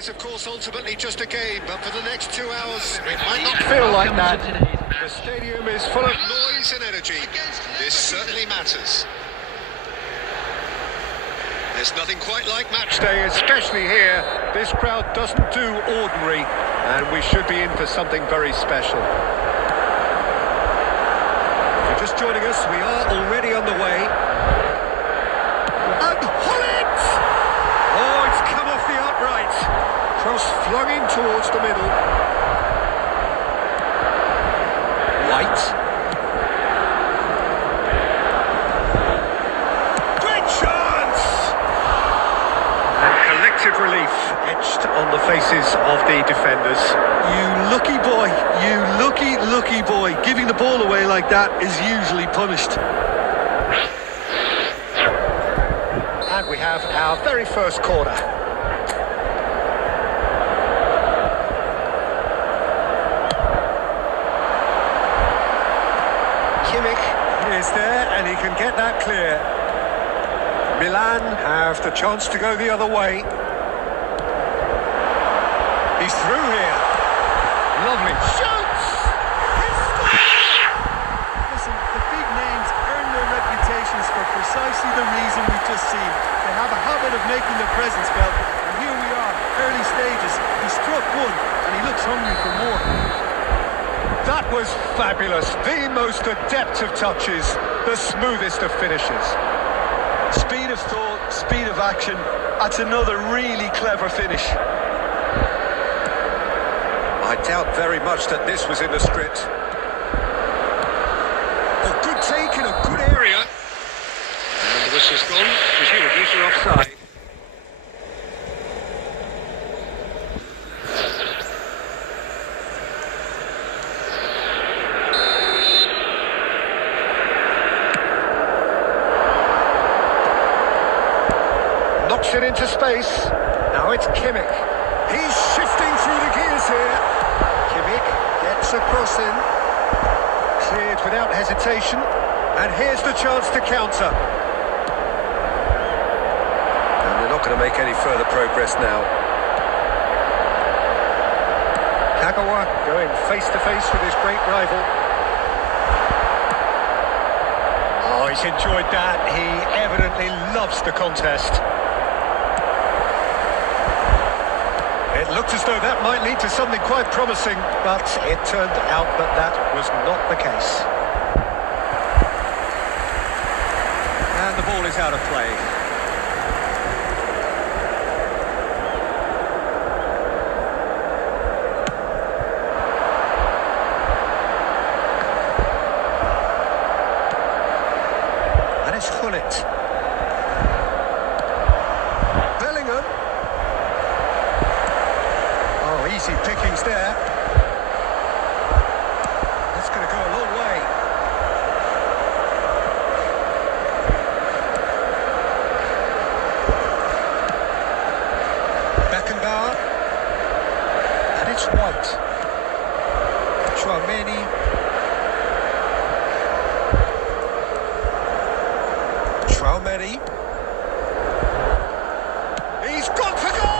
it's of course ultimately just a game, but for the next 2 hours, it might not feel like that. The stadium is full of noise and energy. This certainly matters. There's nothing quite like match day, especially here. This crowd doesn't do ordinary, and we should be in for something very special. If you're just joining us, we are already on the way. And Holland! Oh, it's come off the upright. Cross flung in towards the middle. White. Great chance! And collective relief etched on the faces of the defenders. You lucky boy, you lucky boy. Giving the ball away like that is usually punished. And we have our very first corner. Kimmich is there and he can get that clear. Milan have the chance to go the other way. He's through here. Lovely. Shoots! Listen, the big names earn their reputations for precisely the reason we've just seen. They have a habit of making their presence felt, and here we are, early stages. He struck one, and he looks hungry for more. That was fabulous. The most adept of touches, the smoothest of finishes. Speed of thought, speed of action. That's another really clever finish. I doubt very much that this was in the script. Oh, good take in a good area. And the whistle's gone, presumably for offside. Knocks it into space. Now it's Kimmich. He's shifting through the gears here. Kimmich gets a cross in. Cleared without hesitation. And here's the chance to counter. And they're not going to make any further progress now. Kagawa going face to face with his great rival. Oh, he's enjoyed that. He evidently loves the contest. It looked as though that might lead to something quite promising, but it turned out that that was not the case. And the ball is out of play. And it's Gullit. Bellingham. Easy pickings there. That's going to go a long way. Beckenbauer. And it's White. Chouameni. Chouameni. He's gone for goal!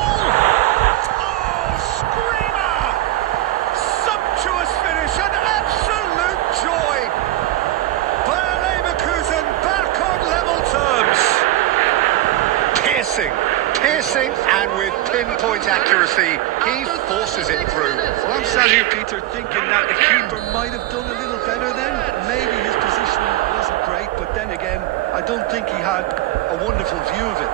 Piercing and with pinpoint accuracy, he forces it through. Well, I'm sat here, Peter, thinking that the keeper might have done a little better then. Maybe his positioning wasn't great, but then again, I don't think he had a wonderful view of it.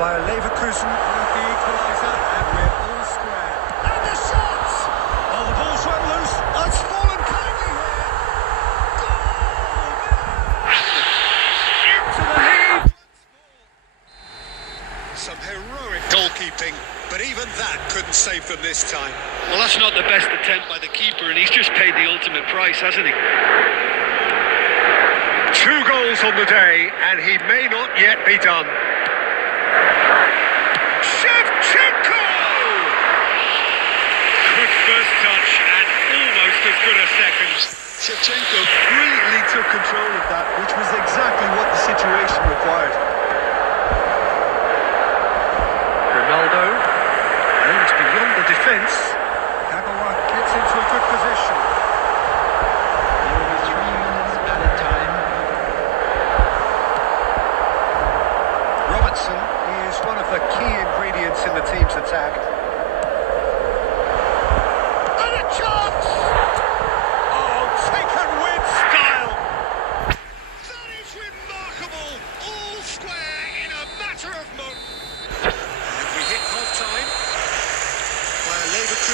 Bayer Leverkusen with the equaliser, and we're all square. And the shot! Oh, the ball's run loose. Oh, it's fallen kindly here. Goal! Into the lead! Some heroic goalkeeping, but even that couldn't save them this time. Well, that's not the best attempt by the keeper, and he's just paid the ultimate price, hasn't he? 2 goals on the day, and he may not yet be done. Shevchenko! Good first touch, and almost as good a second. Shevchenko brilliantly took control of that, which was exactly what the situation required.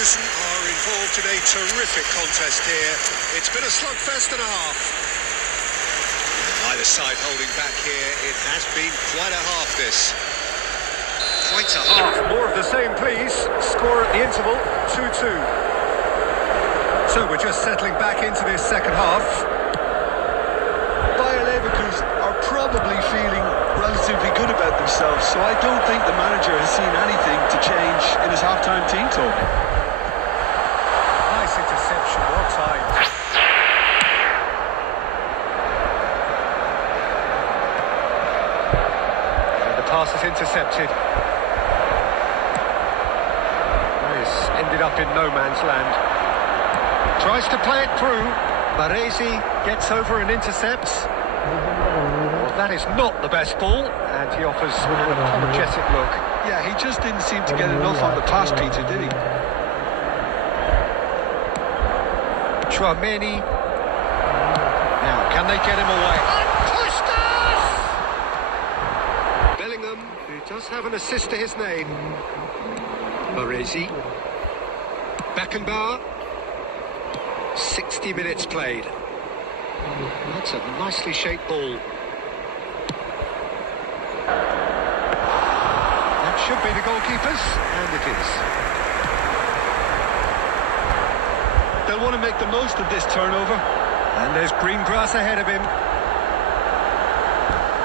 Leverkusen are involved in a terrific contest here. It's been a slugfest and a half. Either side holding back here. It has been quite a half, this. Quite a half. More of the same, please. Score at the interval, 2-2. So we're just settling back into this second half. Bayer Leverkusen are probably feeling relatively good about themselves, so I don't think the manager has seen anything to change in his half-time team talk. Nice interception, well timed. And the pass is intercepted. He's ended up in no man's land. Tries to play it through. Baresi gets over and intercepts. Well, that is not the best ball, and he offers an apologetic look. Yeah, he just didn't seem to get enough on the pass, Peter, did he? Chouameni. Now, can they get him away? And pushed us! Bellingham, who does have an assist to his name. Baresi. Beckenbauer. 60 minutes played. That's a nicely shaped ball. That should be the goalkeepers, and it is. They'll want to make the most of this turnover. And there's green grass ahead of him.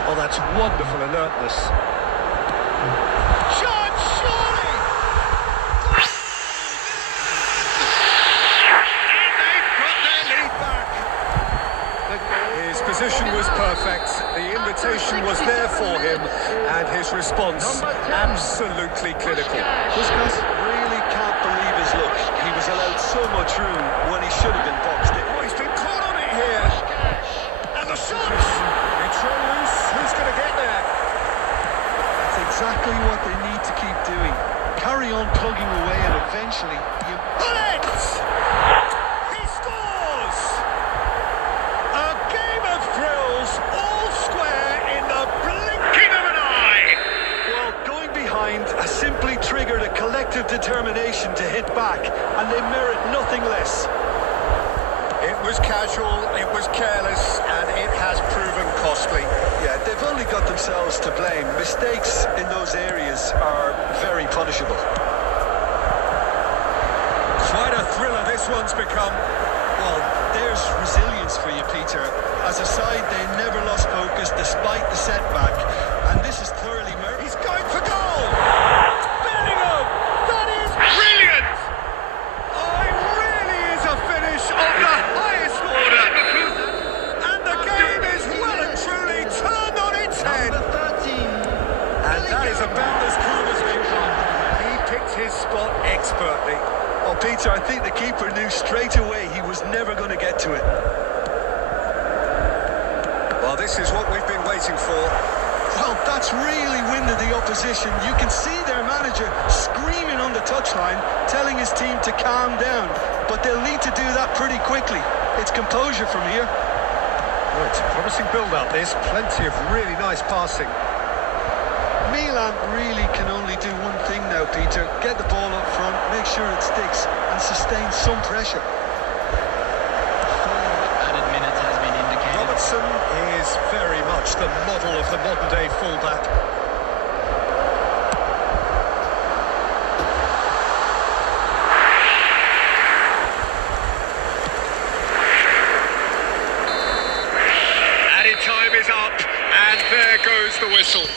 Oh, that's wonderful alertness. Shot, surely! His position was perfect, the invitation was there for him, and his response absolutely clinical. Puskas really can't believe his luck. He was allowed so much room when he should have been boxed in. Oh, he's been caught on it here. And the shot! It's run loose. Who's going to get there? That's exactly what they need to keep doing. Carry on plugging away, and eventually you... Bullet! He scores! A game of thrills, all square in the blinking of an eye. Well, going behind has simply triggered a collective determination to hit back, and they merit nothing less. It was casual, it was careless, and it has proven costly. Yeah, they've only got themselves to blame. Mistakes in those areas are very punishable. Quite a thriller this one's become. Well, there's resilience for you, Peter. As a side, they never lost focus despite the setback, and this is thoroughly merited. He's going for goal! Bellingham! That is brilliant! Oh, it really is a finish of the highest order! And the game is well and truly turned on its head! And that is about as cool as we come. He picked his spot expertly. Oh, Peter, I think the keeper knew straight away he was never going to get to it. Well, this is what we've been waiting for. Well, that's really winded the opposition. You can see their manager screaming on the touchline, telling his team to calm down. But they'll need to do that pretty quickly. It's composure from here. Well, it's a promising build-up, this. Plenty of really nice passing. Milan really can only do one thing now, Peter. Get the ball up front, make sure it sticks, and sustain some pressure. Added minutes has been indicated. Robertson is very much the model of the modern-day fullback. Added time is up, and there goes the whistle.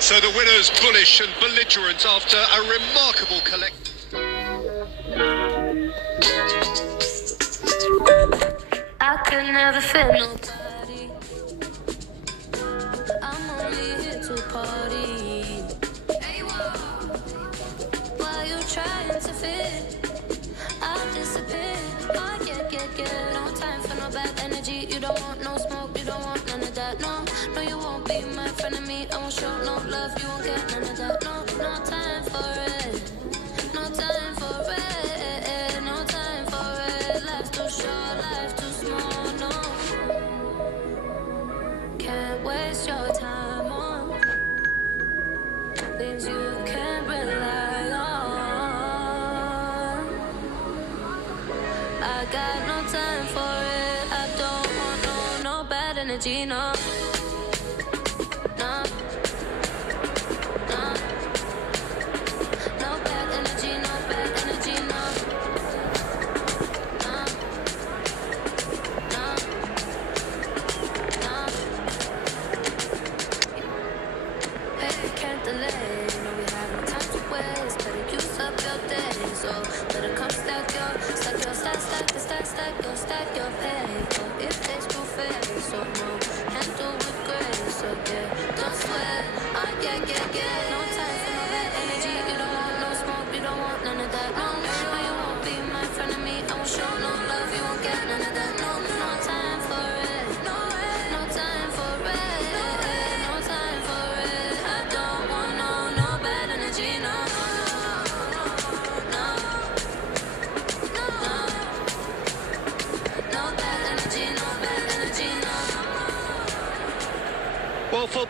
So the winner's bullish and belligerent after a remarkable collect. I could never fit nobody. I'm only here to party. Why you trying to fit? I'll disappear. I get no time for no bad energy. You don't want no smoke, you don't want none of that. No, you won't be my friend of me. I won't show no love, you won't get none of that. No time for it. No time for it. No time for it. Life's too short, life too small. No, can't waste your time on things you can't rely on.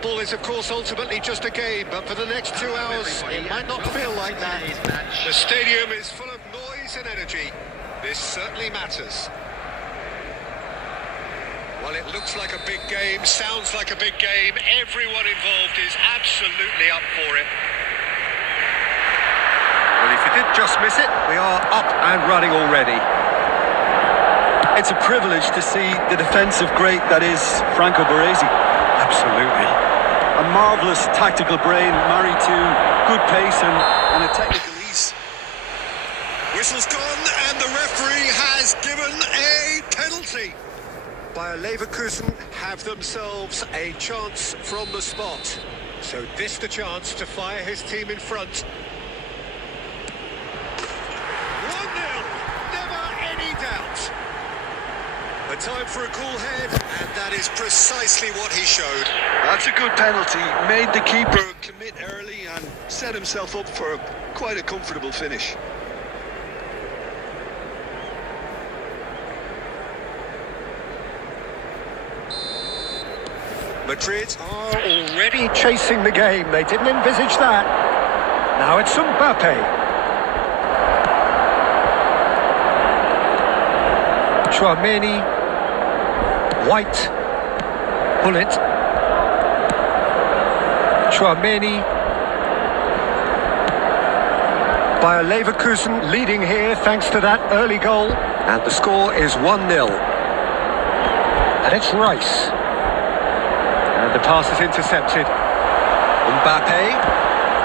Football is, of course, ultimately just a game, but for the next 2 hours, it might not feel like that. The stadium is full of noise and energy. This certainly matters. Well, it looks like a big game, sounds like a big game. Everyone involved is absolutely up for it. Well, if you did just miss it, we are up and running already. It's a privilege to see the defensive great that is Franco Baresi. Absolutely. A marvellous tactical brain married to good pace and a technical ease. Whistle's gone and the referee has given a penalty. Bayer Leverkusen have themselves a chance from the spot. So this the chance to fire his team in front. 1-0, never any doubt. A time for a cool head, and that is precisely what he showed. That's a good penalty. Made the keeper commit early and set himself up for quite a comfortable finish. Madrid are already chasing the game. They didn't envisage that. Now it's Mbappe. Chouameni. White. Bullet. Chouameni. Bayer Leverkusen leading here thanks to that early goal. And the score is 1-0. And it's Rice. And the pass is intercepted. Mbappe.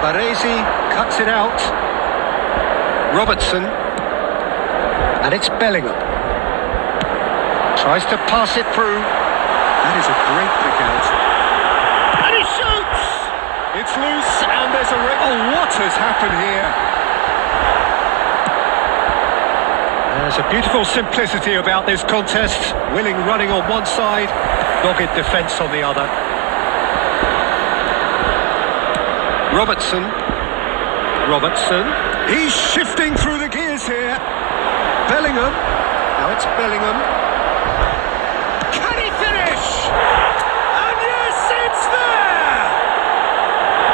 Baresi cuts it out. Robertson. And it's Bellingham. Tries to pass it through. That is a great pick out. And he shoots! It's loose and there's a... Oh, what has happened here? There's a beautiful simplicity about this contest. Willing running on one side, dogged defence on the other. Robertson. He's shifting through the gears here. Bellingham. Now it's Bellingham. Can he finish? And yes, it's there!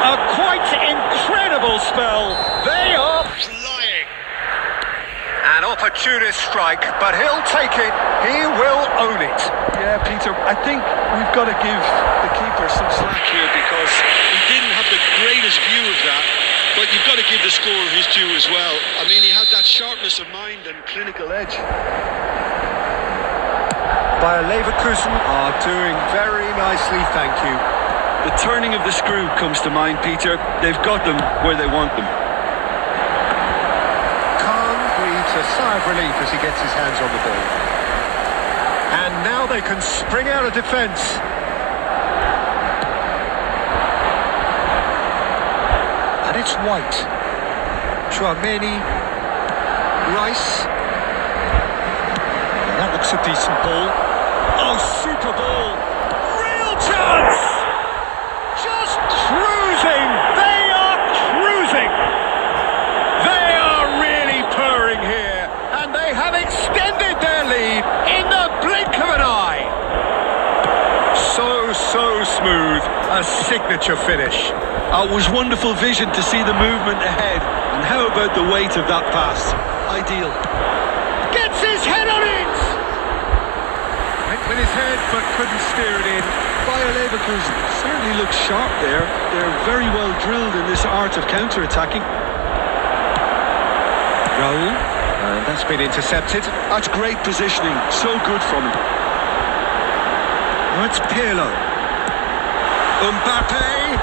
A quite incredible spell. They are flying. An opportunist strike, but he'll take it. He will own it. Yeah, Peter, I think we've got to give the keeper some slack here because he didn't have the greatest view of that, but you've got to give the scorer his due as well. I mean, he had that sharpness of mind and clinical edge. Bayer Leverkusen are doing very nicely, thank you. The turning of the screw comes to mind, Peter. They've got them where they want them. Khan breathes a sigh of relief as he gets his hands on the ball. And now they can spring out of defence. And it's White. Chouameni. Rice. And that looks a decent ball. Oh, super ball. Real chance! Just cruising. They are cruising. They are really purring here. And they have extended their lead in the blink of an eye. So smooth. A signature finish. It was wonderful vision to see the movement ahead. And how about the weight of that pass? Ideal. Gets his head on it! Went with his head, but couldn't steer it in. Bayer Leverkusen certainly looks sharp there. They're very well drilled in this art of counter-attacking. Raul, and that's been intercepted. That's great positioning. So good from him. That's Pirlo. Mbappe.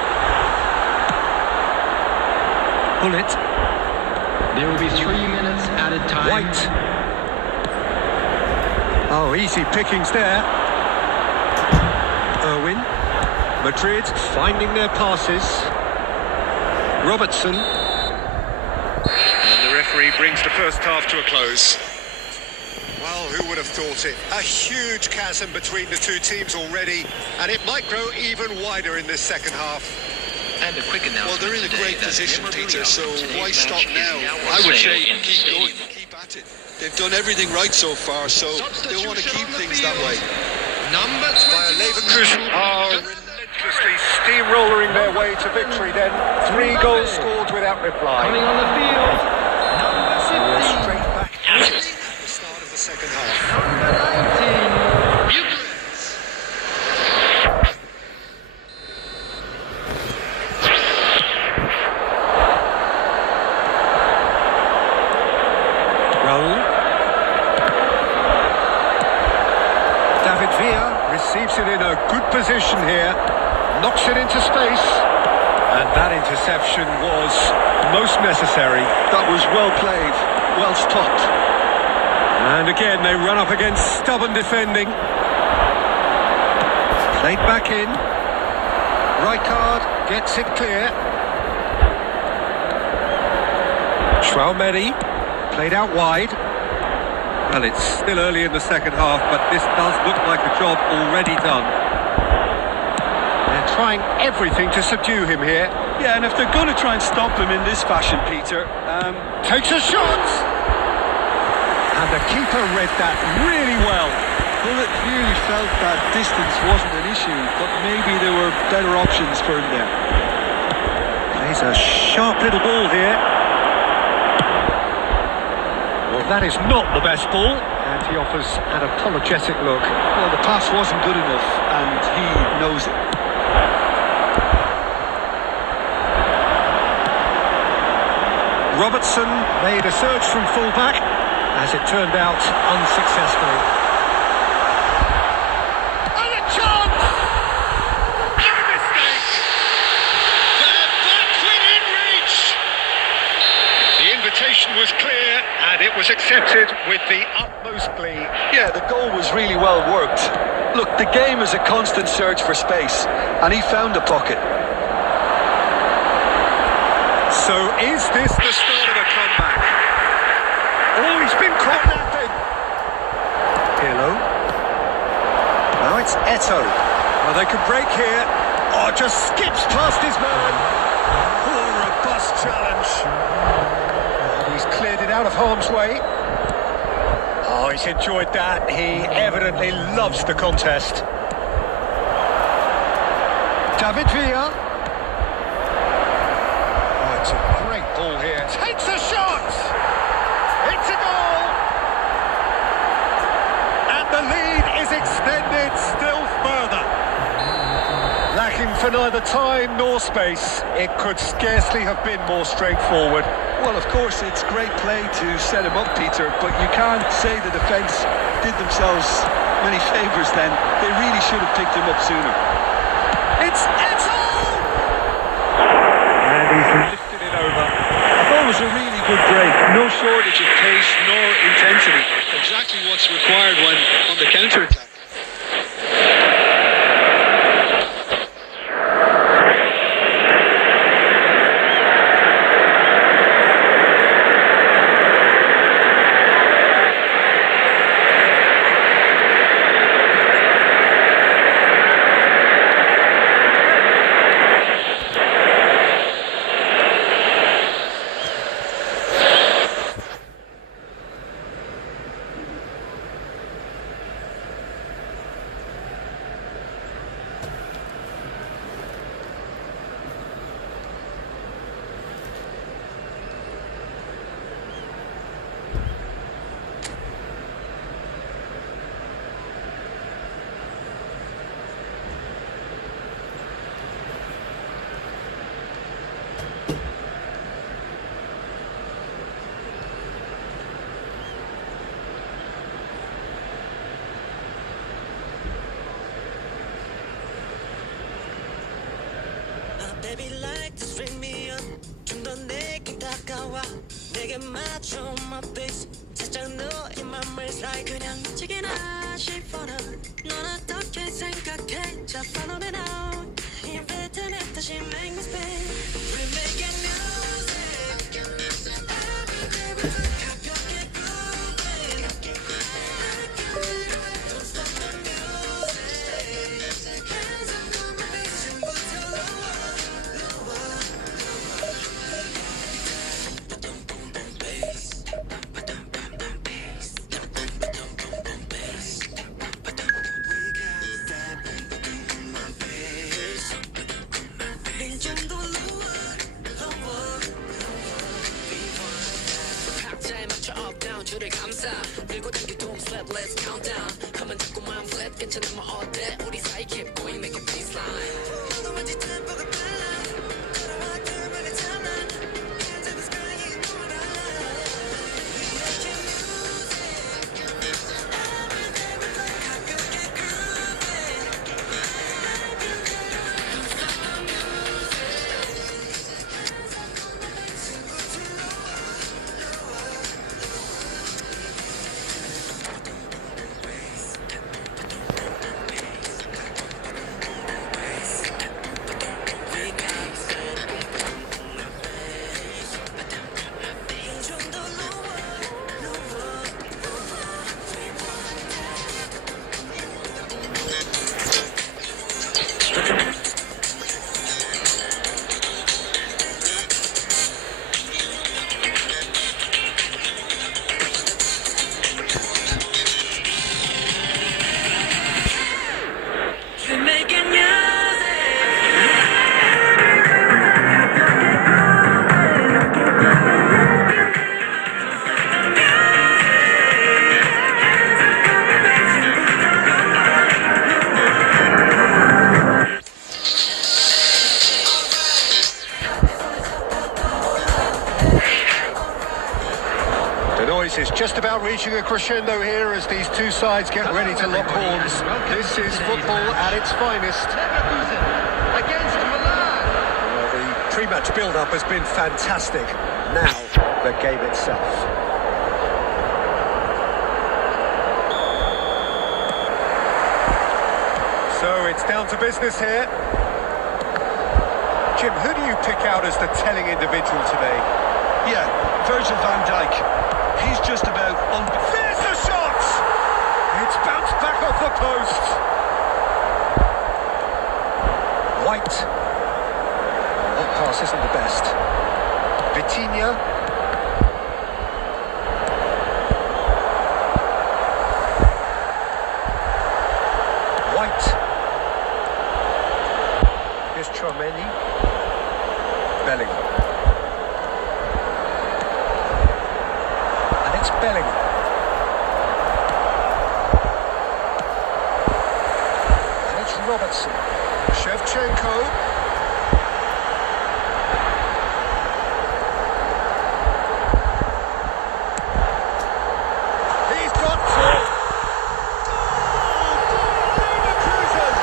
Bullet. There will be 3 minutes at a time. White. Oh, easy pickings there. Irwin. Madrid finding their passes. Robertson. And the referee brings the first half to a close. Well, who would have thought it? A huge chasm between the two teams already, and it might grow even wider in this second half. And a quick announcement. Well, they're in a great position, Peter, so why stop now? I would say keep going, keep at it. They've done everything right so far, so they want to keep things that way. Number 21. Bayer Leverkusen are relentlessly steamrolling their way to victory then. 3 goals scored without reply. Coming on the field, number 15. Straight back at the start of the second half. Number 19. Receives it in a good position here, knocks it into space, and that interception was most necessary. That was well played, well stopped. And again they run up against stubborn defending. Played back in. Rijkaard gets it clear. Traumedi played out wide. Well, it's still early in the second half, but this does look like a job already done. They're trying everything to subdue him here. Yeah, and if they're going to try and stop him in this fashion, Peter... Takes a shot! And the keeper read that really well. Well, it clearly felt that distance wasn't an issue, but maybe there were better options for him there. Plays a sharp little ball here. Well, that is not the best ball, and he offers an apologetic look. Well, the pass wasn't good enough, and he knows it. Robertson made a surge from full-back, as it turned out unsuccessfully. And a chance! No mistake! They're back within reach! The invitation was clear, and it was accepted with the utmost glee. Yeah, the goal was really well worked. Look, the game is a constant search for space, and he found the pocket. So is this the start of a comeback? Oh, he's been caught napping. Pirlo. Now it's Eto'o. Well, they could break here. Oh, just skips past his man. Oh, robust challenge. He's cleared it out of harm's way. Oh, he's enjoyed that. He evidently loves the contest. David Villa. Oh, it's a great ball here. Takes a shot! It's a goal! And the lead is extended still further. Lacking for neither time nor space, it could scarcely have been more straightforward. Well, of course, it's great play to set him up, Peter, but you can't say the defence did themselves many favours then. They really should have picked him up sooner. It's Eto'o! And he's lifted it over. I thought it was a really good break. No shortage of pace nor intensity. Exactly what's required when on the counter-attack. Baby, like to string me up. 좀 더 내게 다가와. 내게 맞춰 my face. 살짝 너의 맘을 slide. 그냥 미치긴 싶어라. 넌 어떻게 생각해? 자, follow me now. 이 rhythm 에 다시 make me spin. We're making music. Every day we 가볍게 grooving. Don't stop the music. Hands up on my face and put your 괜찮으면 어때 우리 사이 keep going make it baseline 모든 마치 템포가 빨라 걸어와 둘만의 장난 Hands up the sky you know what I like 이렇게 music every day 가볍게 grooving We're making music The noise is just about reaching a crescendo here as these two sides get ready to lock horns. This is football at its finest. Against Milan. Well, the pre-match build-up has been fantastic. Now, the game itself. So it's down to business here. Jim, who do you pick out as the telling individual today? Yeah, Virgil van Dijk. He's just about There's the shot! It's bounced back off the post. White. That pass isn't the best. Vitinha. White. Here's Chouameni. Bellingham. And it's Bellingham. And it's Robertson. Shevchenko. He's got two. Leverkusen.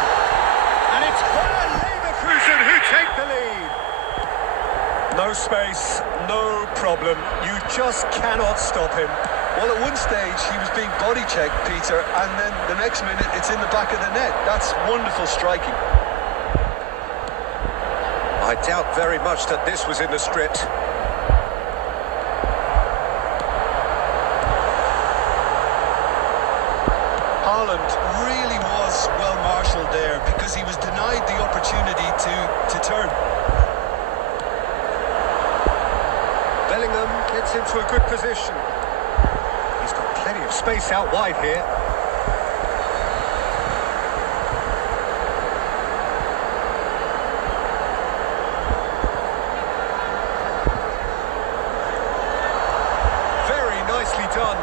And it's Bayer Leverkusen who take the lead. No space, no problem. You just cannot stop him. Well, at one stage he was being body checked, Peter, and then the next minute it's in the back of the net. That's wonderful striking. I doubt very much that this was in the script. Haaland really was well marshalled there because he was denied the opportunity to turn. Bellingham gets into a good position. He's got plenty of space out wide here. Very nicely done.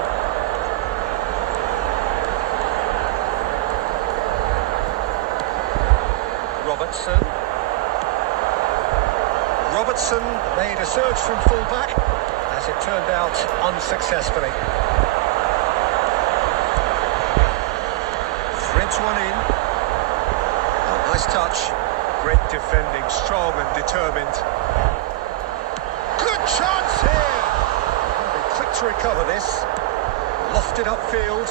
Robertson made a surge from full-back, as it turned out unsuccessfully. Threads one in. Oh, nice touch. Great defending, strong and determined. Good chance here! They'll be quick to recover this. Lofted upfield.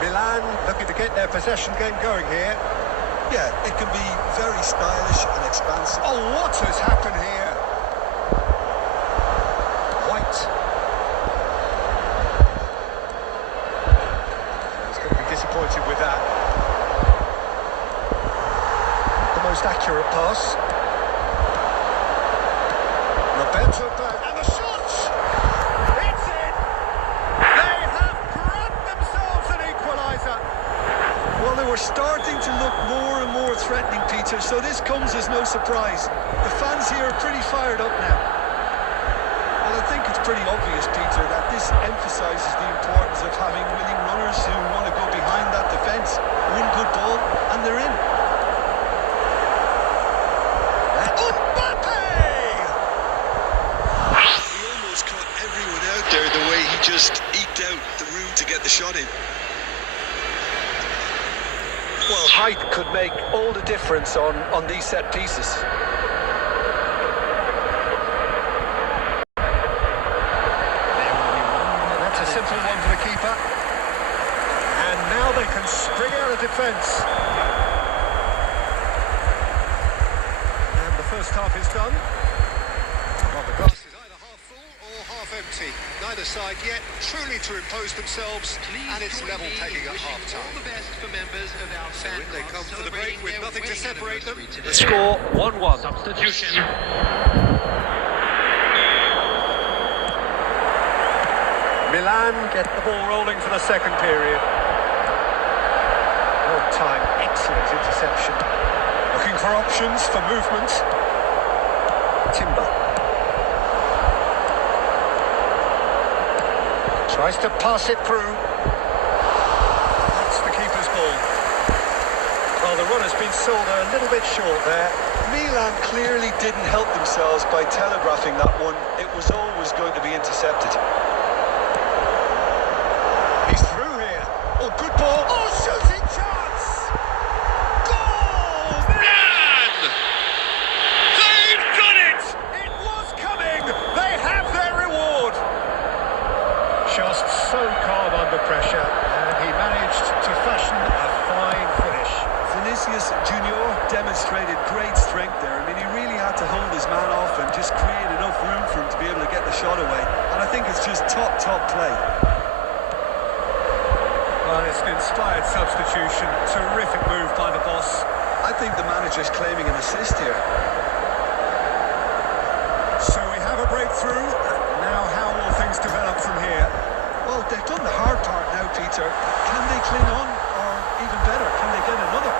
Milan looking to get their possession game going here. Yeah, it can be very stylish and expansive. Oh, what has happened here? White. He's going to be disappointed with that. Not the most accurate pass. Roberto and the shot! It's in! They have grabbed themselves an equaliser. Well, they were starting to look more and more threatening, Peter, so this comes as no surprise. The fans here are pretty fired up now. Well, I think it's pretty obvious, Peter, that this emphasises the importance of having willing runners who want to go behind that defence. One good ball and they're in. He almost caught everyone out there the way he just eked out the room to get the shot in. Well, height could make all the difference on these set pieces. That's a simple one for the keeper. And now they can spring out of defence. And the first half is done. Well, the glass is either half full or half empty. Neither side yet truly to impose themselves, and it's level pegging at half-time. All the best for members of our fan They club come for the break celebrating with their nothing to wedding separate them. anniversary The today. score 1-1. Substitution. Milan get the ball rolling for the second period. Well timed, excellent interception. Looking for options for movement. Timber. Tries to pass it through. That's the keeper's ball. Well, the runner's been sold a little bit short there. Milan clearly didn't help themselves by telegraphing that one. It was always going to be intercepted. He's through here. Oh, good ball. Oh, shooting chance! Goal! Milan! They've done it! It was coming! They have their reward! Just so calm under pressure, and he managed to fashion a fine finish. Vinicius Junior demonstrated great strength there. I mean, he really had to hold his man off and just create enough room for him to be able to get the shot away. And I think it's just top play. Well, it's an inspired substitution. Terrific move by the boss. I think the manager's claiming an assist here. So we have a breakthrough. Now how will things develop from here? Well, they've done the hard part now, Peter. Can they cling on? Or even better, can they get another?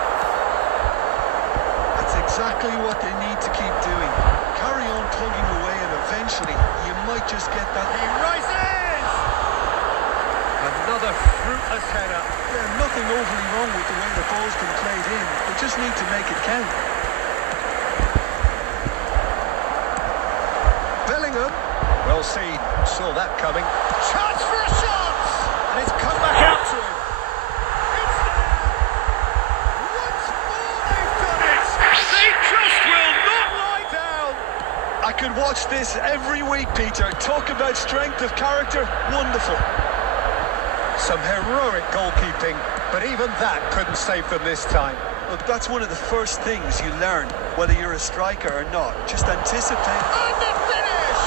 That's exactly what they need to keep doing. Carry on plugging away and eventually you might just get that. He rises! Another fruitless header. Yeah, nothing overly wrong with the way the ball's been played in. They just need to make it count. Bellingham. Well seen. Saw that coming. Chance for a shot! And it's come back out to him. It's there! Once more they've done it! They just will not! Lie down! I could watch this every week, Peter. Talk about strength of character. Wonderful. Some heroic goalkeeping, but even that couldn't save them this time. Look, that's one of the first things you learn, whether you're a striker or not. Just anticipate. And the finish!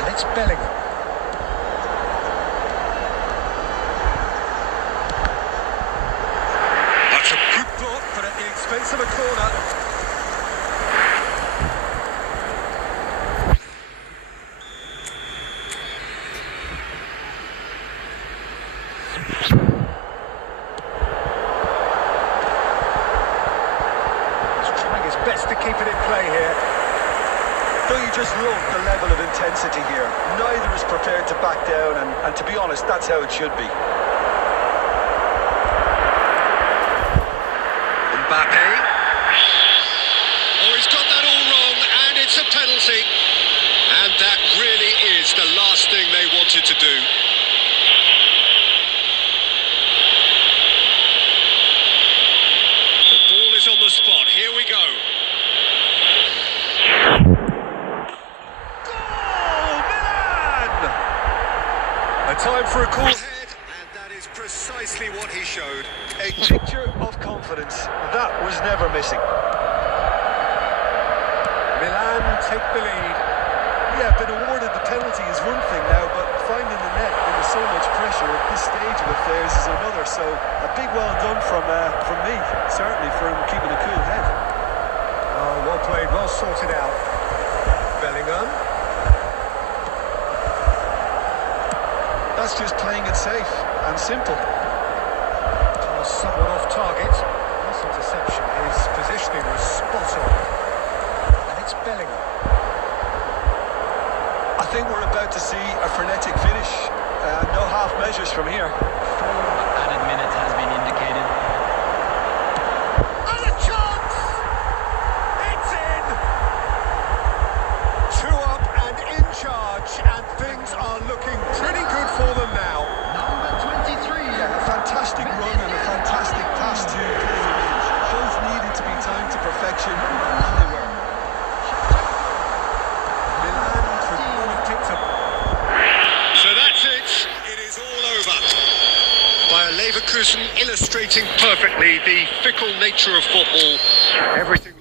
And it's Bellingham. That's a good block, but at the expense of a corner. Best to keep it in play here. Don't you just love the level of intensity here? Neither is prepared to back down, and to be honest, that's how it should be. Mbappe. Oh, he's got that all wrong, and it's a penalty. And that really is the last thing they wanted to do. The ball is on the spot. Here we go. Goal! Milan! A time for a cool head, and that is precisely what he showed. A picture of confidence. That was never missing. Milan take the lead. Yeah, been awarded the penalty is one thing now, but finding the net under so much pressure at this stage of affairs is another. So a big well done from me, certainly for him keeping a cool head. Oh, well played, well sorted out. Bellingham. That's just playing it safe and simple. Somewhat off target. This interception, his positioning was spot on. from here. 4 added minutes has been indicated. And a chance! It's in! 2 up and in charge, and things are looking pretty good for them now. Number 23. Yeah, a fantastic run and a fantastic pass to both needed to be timed to perfection, and they were. Milan could have tipped up. So that's it. It is all over. Bayer Leverkusen illustrating perfectly the fickle nature of football. Everything.